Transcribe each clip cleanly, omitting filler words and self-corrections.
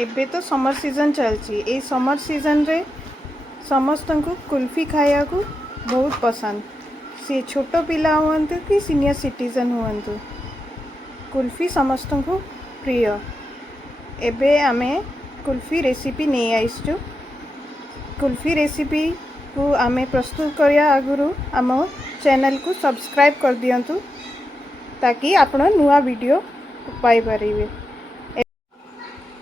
एबे तो summer season चलती ए समर सीजन रे समस्त को कुल्फी खाया को बहुत पसंद सी छोट पिला हुअंतु कि सीनियर सिटीजन हुअंतु कुल्फी समस्त को प्रिय। एबे आमे कुल्फी रेसिपी नहीं आइसु। कुल्फी रेसिपी को आमे प्रस्तुत करिया आगुरु आम चैनल को सब्सक्राइब कर दियंतु ताकि आपण नुआ वीडियो पाई परिबे।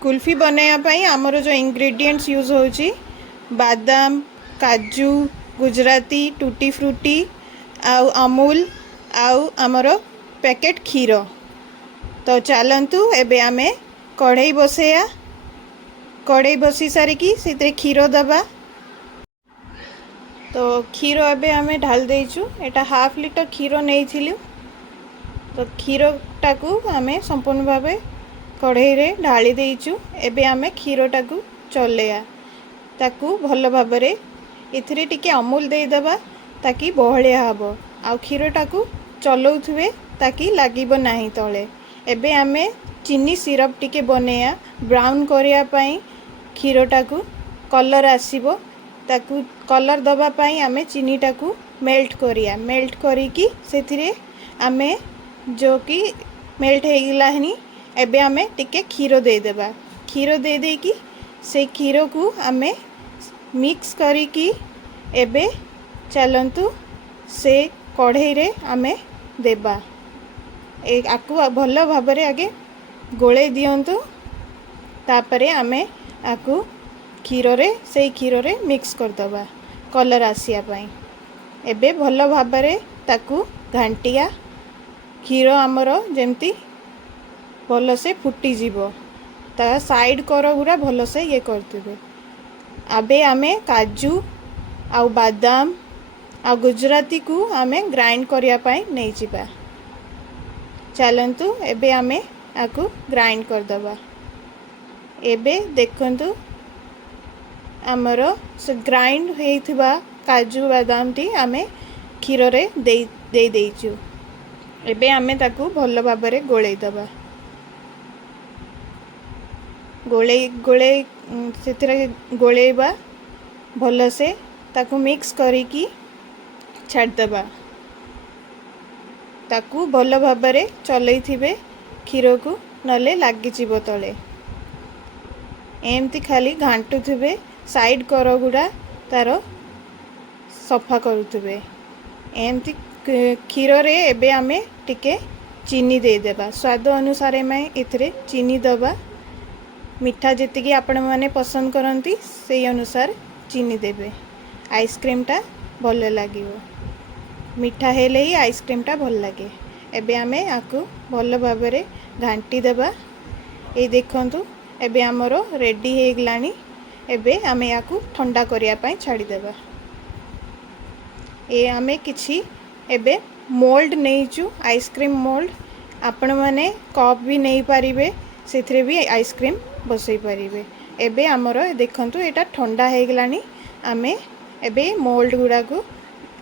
कुल्फी बनायापाई आमर जो इंग्रेडिएंट्स यूज होची बादाम काजू गुजराती टूटी फ्रूटी आउ अमूल आउ आमर पैकेट क्षीर। तो चलतु एबे आमे कढ़ई बसैया। कढ़ई बसी सारिकी से क्षीर दबा। तो क्षीर एबे आमे ढाल देइछु। एटा हाफ लिटर क्षीर नहीं। तो क्षीरटा को आमे संपूर्ण भाव कढ़ई रे ढाली देइछु। एबे आमे क्षीरटा को चलेया ताकू भल भाव रे इथिरे टिके अमूल दे दबा ताकि बहलिया हबो। आ क्षीरटा को चलौथुवे ताकि लागिबो नाही तळे। एबे आमे चीनी सिरप टिके बनेया ब्राउन करिया पई क्षीरटा को कलर आसीबो। ताकू कलर दबा पई आमे चीनीटा को मेल्ट करिया। मेल्ट करिकी सेथिरे आमे जो कि मेल्ट हे गिलाहनी एबे आमे टिके क्षीर दे देबा। क्षीर दे देकी से क्षीर को आमे मिक्स करिकी एबे चलंतु से कढ़ई रे आमे देबा। ए आकु भल भाव रे आगे गोले दियंतु। तापरे आमे आकु क्षीर रे से क्षीर रे मिक्स कर दबा कलर आसिया पई। एबे भल भाव रे ताकू घांटिया क्षीर आमर जेमती भल से फुटी जीवो ता साइड कर गुरा भल से ये करते। अबे आमे काजू आउ बादाम आ गुजराती को आमे ग्राइंड करिया पाई नहीं जिबा। चलंतु एबे आमे आकु ग्राइंड कर दबा। एबे देखंतु आमर से ग्राइंड हेइथिबा काजू बादाम टी आमे क्षीर रे दे देइछु। एबे आमे ताकू भल भाव रे गोळेई दबा। गोले गोले से गोलेबा भल से ताकू मिक्स करिकी छाड़ दबा। ताकू भल भाव रे चलई थिबे क्षीर को नले लागी जीवो तळे। एमती खाली घांटू थिबे साइड कर गुडा तार सफा करूथिबे। एमती क्षीर रे एबे आमे टिके चीनी दे देबा। स्वाद अनुसार में इथरे चीनी दबा। मिठा जेतिकी आपण माने पसंद करंती से अनुसार चीनी देबे। आइसक्रीमटा भल लागिवो। मिठा हेले ही आइसक्रीमटा भल लागे। एबे आमे आकु भल भाव रे घांटी देबा। ए देखंतु एबे हमर रेडी हे गलानी। एबे आमे आकु ठंडा करिया पई छाड़ी देबा। ए आमे किछि एबे मोल्ड नहींचु आइसक्रीम मोल्ड। आपण माने कप भी नहीं पारिबे सेथरे भी आइसक्रीम बसई पारिबे। एबे हमर देखंतु एटा ठंडा हे गलानी। आमे एबे मोल्ड गुडा को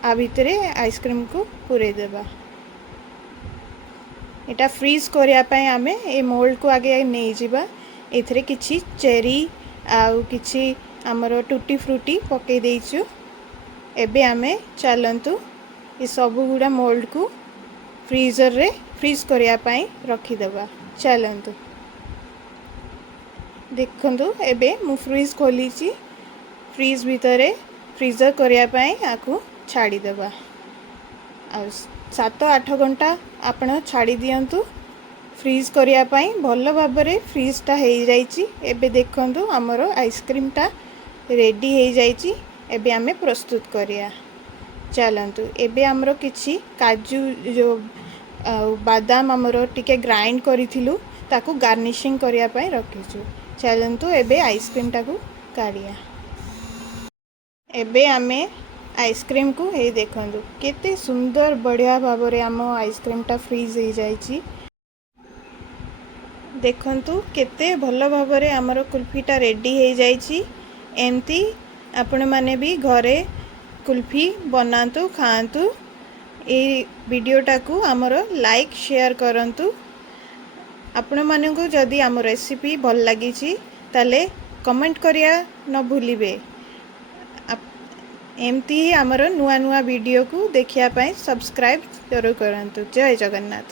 आ भितरे आइसक्रीम को पुरे देबा। एटा फ्रीज करिया पई आमे ए मोल्ड को आगे नहीं जिबा। एथरे किछि चेरी आउ किछि हमर टूटी फ्रूटी पके देइछु। एबे आमे चलंतु ये सब गुडा मोल्ड को फ्रीजर रे फ्रीज करिया पई रखी देबा। चलंतु देखंतु एबे मु फ्रीज खोलीची। फ्रीज भितरे फ्रीजर करिया पई आकु छाड़ी देबा। आ 7-8 घंटा आपण छाड़ी दियंतु फ्रीज करिया पई। भल भाव रे फ्रीजटा हे जाईची। एबे देखंतु हमर आइसक्रीमटा रेडी हे जाईची। एबे आमे प्रस्तुत करिया। चलंतु एबे हमरो किछि काजू जो बादाम हमरो टिके ग्राइंड करिथिलु ताकू गार्निशिंग करिया पई रखिछु। चलंतु एबे आइसक्रीमटा को काढ़िया। एबे आमे आइसक्रीम को हे देखंतु केते सुंदर बढ़िया भाव रे हम आइसक्रीमटा फ्रीज हे जाईची। देखंतु केते भल भाव रे हमर कुल्फीटा रेडी हे जाईची। एमती आपण माने भी घरे कुल्फी बनातु खातु। ए वीडियोटा को हमर लाइक शेयर करंतु। आपण मानकु जदि आम रेसिपी भल लगी ताले कमेंट करिया न भूलिबे। एमती ही आमर नुआ नुआ वीडियो को देखिया पाई सब्सक्राइब जरूर करंतु। जय जगन्नाथ।